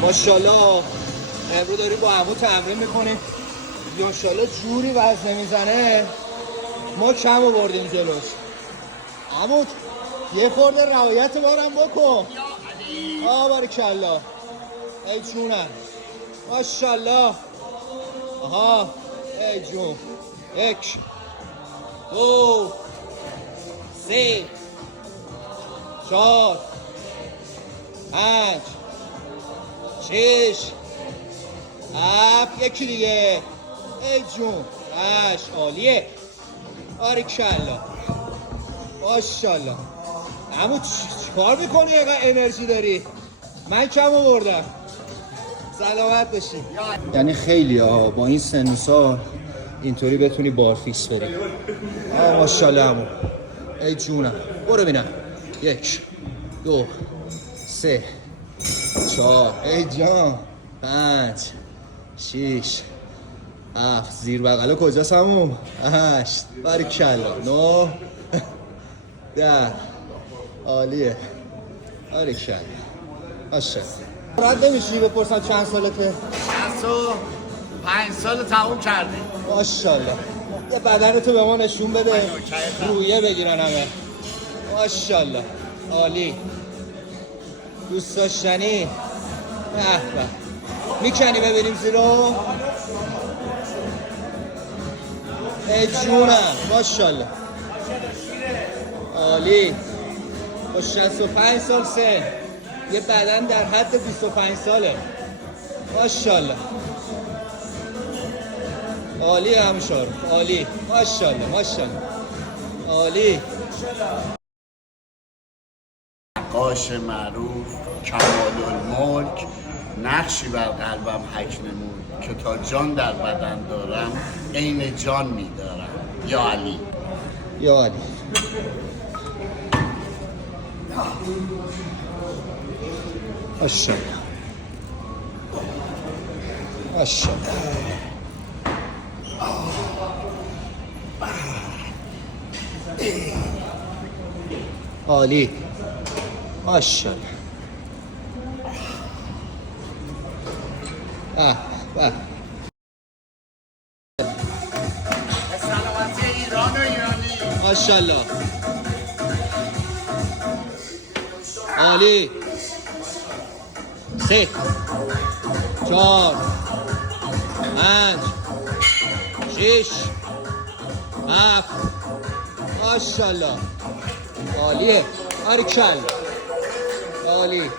ماشاءالله امروز داری با عمو تمرین میکنیم. ماشاءالله جوری وزنه میزنه ما کم آوردیم جلوش. عمو یه خورده رعایت بارم بکن. باریکالله. ای جونم ماشاءالله. آها ای جون. 1 2 3 4 5 6 7 یکی دیگه. ای جون 8 عالیه. باریکالله ماشاءالله. عمو چیکار میکنی اینقدر انرژی داری؟ من کم آوردم. سلامت باشی. یعنی خیلی با این سن و سال اینطوری بتونی بارفیکس بری. ماشاءالله عمو. ای جونم برو ببینم. 1 2 3 4 ای جان 5 6 7 زیر بغل کجاست عمو؟ 8 باریکالله 9 10 عالیه. باریکالله ماشاءالله. رد نمیشی بپرسم چند سالته؟ 5 سال تموم کردی. ماشاءالله. یه بدنتو به ما نشون بده رویه بگیرن همه. ماشاءالله عالی. دوست داشتنی. به میکنی ببینیم زیرو. ای جونم ماشاءالله عالی. با 65 سال سن یه بدن در حد 25 ساله. ماشاءالله عالی همون شارو. عالی ماشاءالله ماشاءالله عالی. نقاش معروف کمال الملک نقشی بر قلبم حک نمود که تا جان در بدن دارم عین جان میدارم. یا علی. یا علی. ماشاءالله ماشاءالله عالی ماشاءالله. سلامتی ایران و ایرانی. ماشاءالله عالی. 3 4 5 6 7 ماشاءالله عالیه. باریکالله عالی.